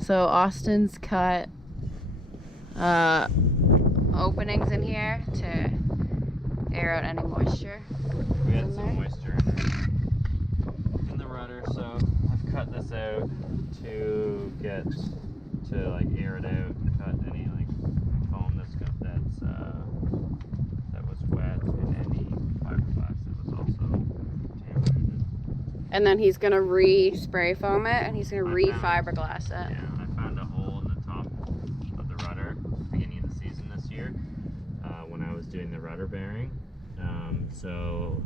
So Austin's cut openings in here to air out any moisture. We had some moisture in the rudder, so I've cut this out to get to like air it out, cut any like foam that was wet, and any fiberglass that was also tampered. And then he's gonna re-spray foam it, and he's gonna re-fiberglass it. Yeah, I found a hole in the top of the rudder beginning of the season this year when I was doing the rudder bearing. So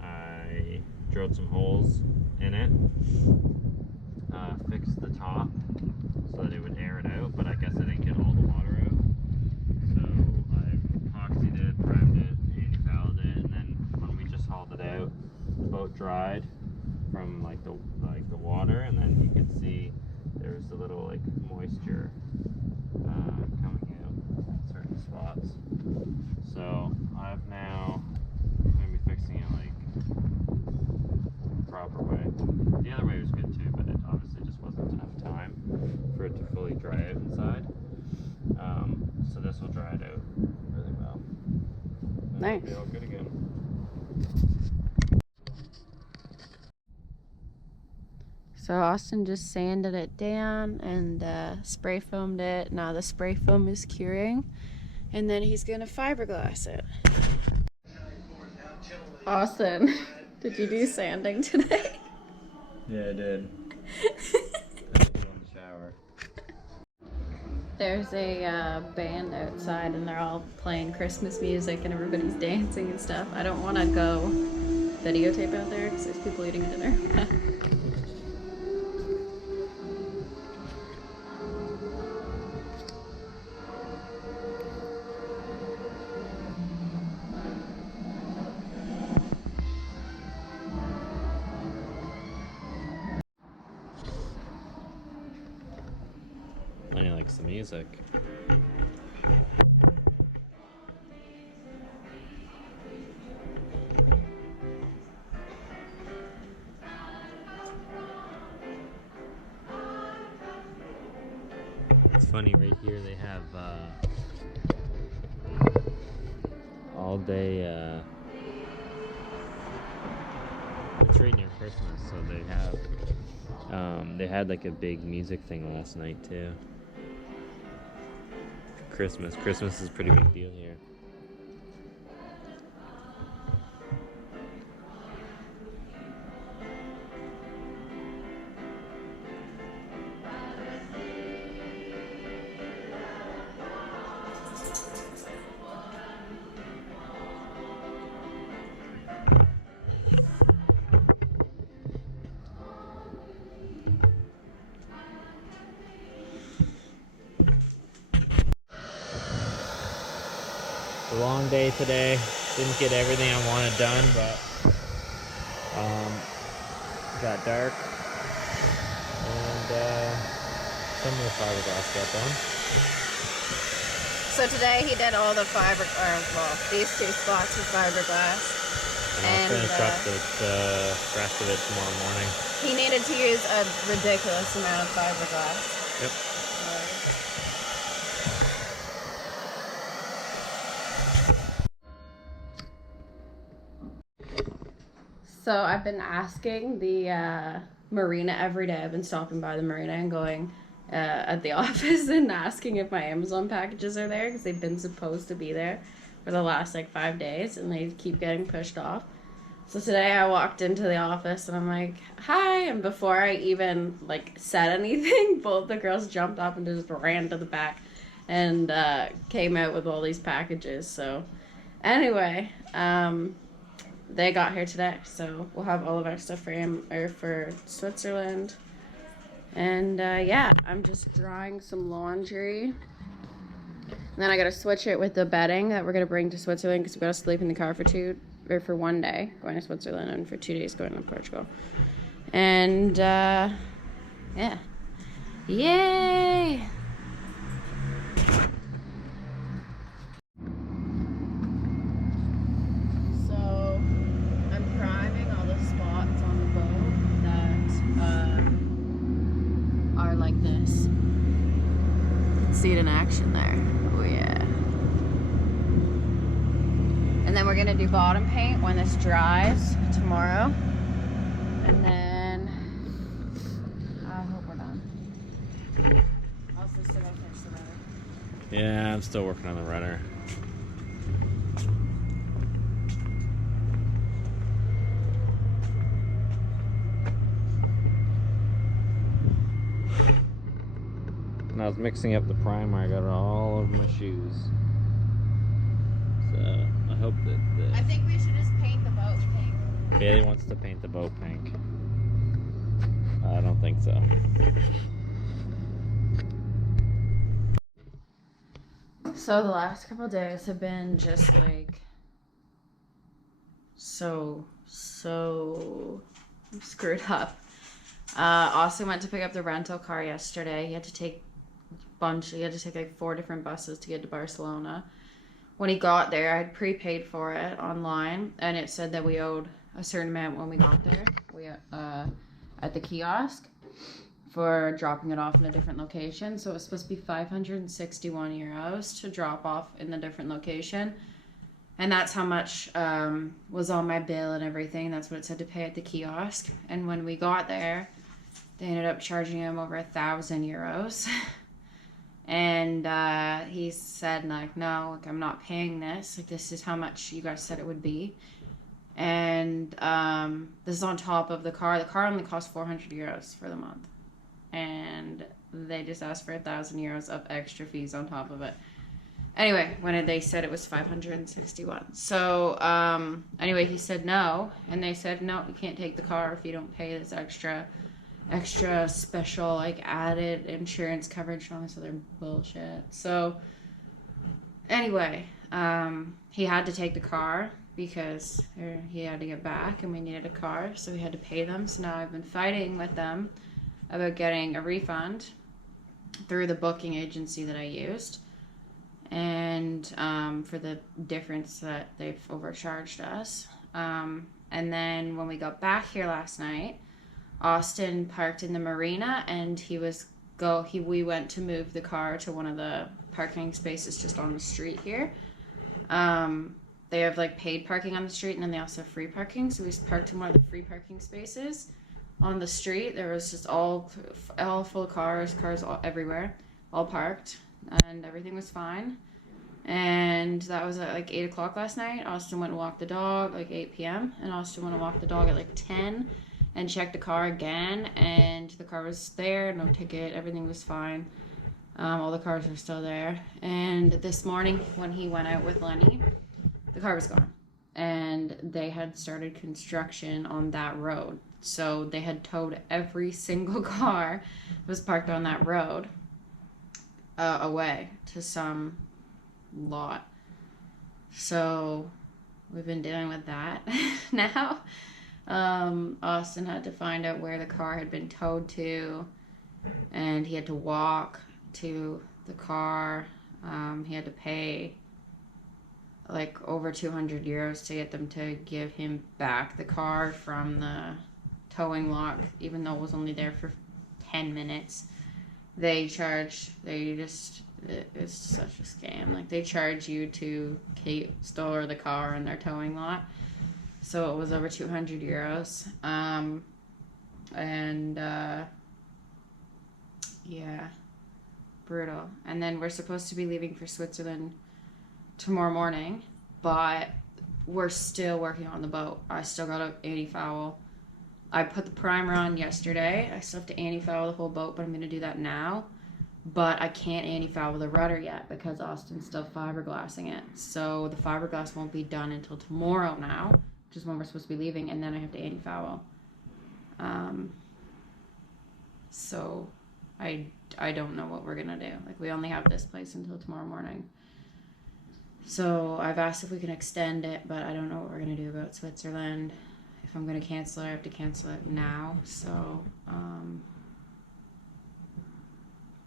I drilled some holes in it, fixed the top so that it would air it out, but I guess I didn't get all the water out. So I epoxied it, primed it, anti-fouled it, and then when we just hauled it out, the boat dried from like the water, and then you could see there's a little like moisture coming out in certain spots. So I'm now going to be fixing it like the proper way. The other way was good too, but it obviously just wasn't enough time for it to fully dry out inside. So this will dry it out really well. And Nice. it'll be all good again. So Austin just sanded it down and spray foamed it. Now the spray foam is curing, and then he's gonna fiberglass it. Austin, did you do sanding today? Yeah, I did. I did in the shower. There's a band outside, and they're all playing Christmas music, and everybody's dancing and stuff. I don't want to go videotape out there because there's people eating dinner. Lenny likes the music. It's funny, right here they have all day, it's right near Christmas, so they had like a big music thing last night too. Christmas is a pretty big deal here. It's a long day today. Didn't get everything I wanted done, but got dark, and some of the fiberglass got done. So today he did all the these two spots with fiberglass. And I'll finish up the rest of it tomorrow morning. He needed to use a ridiculous amount of fiberglass. Yep. So I've been asking the marina every day. I've been stopping by the marina and going at the office and asking if my Amazon packages are there, because they've been supposed to be there for the last like 5 days, and they keep getting pushed off. So today I walked into the office and I'm like, hi, and before I even like said anything, both the girls jumped up and just ran to the back and came out with all these packages. So anyway, they got here today, so we'll have all of our stuff for Switzerland. And yeah, I'm just drying some laundry. And then I gotta switch it with the bedding that we're gonna bring to Switzerland, because we gotta sleep in the car for 1 day going to Switzerland and for 2 days going to Portugal. And yeah, yay! Like this. see it in action there. Oh yeah. And then we're gonna do bottom paint when this dries tomorrow. And then I hope we're done. Also still gotta finish the rudder. Yeah, I'm still working on the rudder. When I was mixing up the primer, I got it all over my shoes. So I hope that I think we should just paint the boat pink. Bailey wants to paint the boat pink. I don't think so. So the last couple of days have been just like so screwed up. Austin went to pick up the rental car yesterday. He had to take like 4 different buses to get to Barcelona. When he got there, I had prepaid for it online, and it said that we owed a certain amount when we got there. At the kiosk for dropping it off in a different location. So it was supposed to be 561 euros to drop off in the different location. And that's how much was on my bill and everything. That's what it said to pay at the kiosk. And when we got there, they ended up charging him over 1,000 euros. And he said, like, no, like, I'm not paying this. Like, this is how much you guys said it would be. And this is on top of the car. The car only cost 400 euros for the month. And they just asked for 1,000 euros of extra fees on top of it. Anyway, when they said it was 561. So, anyway, he said no. And they said, no, you can't take the car if you don't pay this extra special, like, added insurance coverage and all this other bullshit. So, anyway, he had to take the car because he had to get back and we needed a car, so we had to pay them. So now I've been fighting with them about getting a refund through the booking agency that I used, and for the difference that they've overcharged us. And then when we got back here last night, Austin parked in the marina, and we went to move the car to one of the parking spaces just on the street here. They have like paid parking on the street, and then they also have free parking. So we parked in one of the free parking spaces on the street. There was just all full of cars all everywhere, all parked, and everything was fine. And that was at like 8 o'clock last night. Austin went and walked the dog like 8 p.m. and Austin went and walked the dog at like 10 and checked the car again, and the car was there, no ticket, everything was fine. All the cars are still there. And this morning when he went out with Lenny, the car was gone, and they had started construction on that road. So they had towed every single car that was parked on that road away to some lot. So we've been dealing with that now. Austin had to find out where the car had been towed to, and he had to walk to the car. He had to pay like over 200 euros to get them to give him back the car from the towing lot, even though it was only there for 10 minutes. It's such a scam. Like, they charge you to store the car in their towing lot. So it was over 200 euros. Yeah, brutal. And then we're supposed to be leaving for Switzerland tomorrow morning, but we're still working on the boat. I still got to anti-foul. I put the primer on yesterday. I still have to anti-foul the whole boat, but I'm going to do that now. But I can't anti-foul the rudder yet because Austin's still fiberglassing it. So the fiberglass won't be done until tomorrow now, which is when we're supposed to be leaving, and then I have to anti-foul. So I don't know what we're going to do. Like, we only have this place until tomorrow morning. So I've asked if we can extend it, but I don't know what we're going to do about Switzerland. If I'm going to cancel it, I have to cancel it now. So,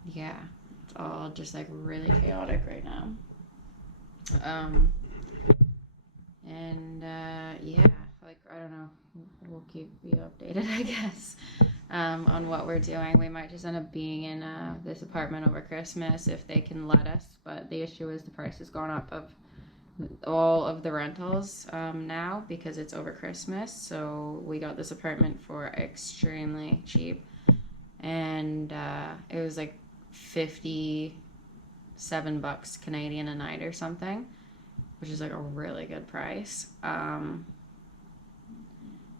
yeah, it's all just like really chaotic right now. Yeah, like, I don't know. We'll keep you updated, I guess. on what we're doing. We might just end up being in this apartment over Christmas if they can let us. But the issue is the price has gone up of all of the rentals now because it's over Christmas. So we got this apartment for extremely cheap, and it was like $57 Canadian a night or something, which is like a really good price.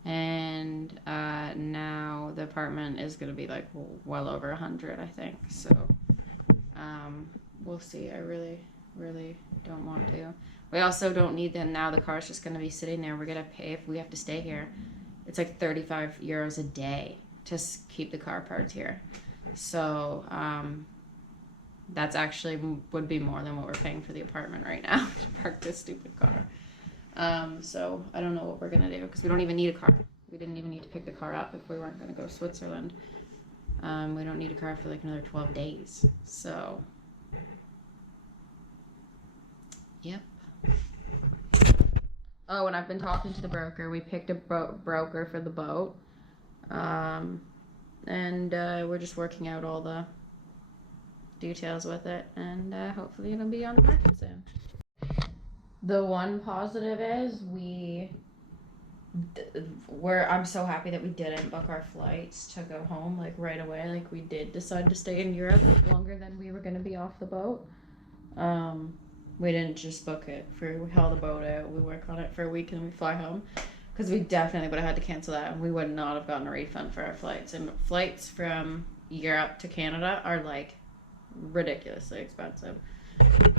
And now the apartment is going to be like well over 100, I think. So we'll see. I really don't want to. We also don't need them now. The car's just going to be sitting there. We're going to pay if we have to stay here. It's like 35 euros a day to keep the car parked here. So that's actually would be more than what we're paying for the apartment right now to park this stupid car. So I don't know what we're gonna do because we don't even need a car. We didn't even need to pick the car up if we weren't gonna go to Switzerland. We don't need a car for like another 12 days. So, yep. Oh, and I've been talking to the broker. We picked a broker for the boat. And we're just working out all the details with it. And hopefully it'll be on the market soon. The one positive is I'm so happy that we didn't book our flights to go home like right away. Like we did decide to stay in Europe longer than we were going to be off the boat. We didn't just book it we held the boat out. We work on it for a week and we fly home because we definitely would have had to cancel that and we would not have gotten a refund for our flights. And flights from Europe to Canada are like ridiculously expensive.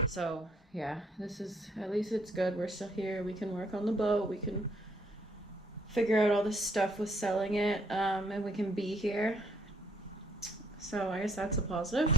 So yeah, this is, at least it's good. We're still here. We can work on the boat. We can figure out all this stuff with selling it, and we can be here. So I guess that's a positive.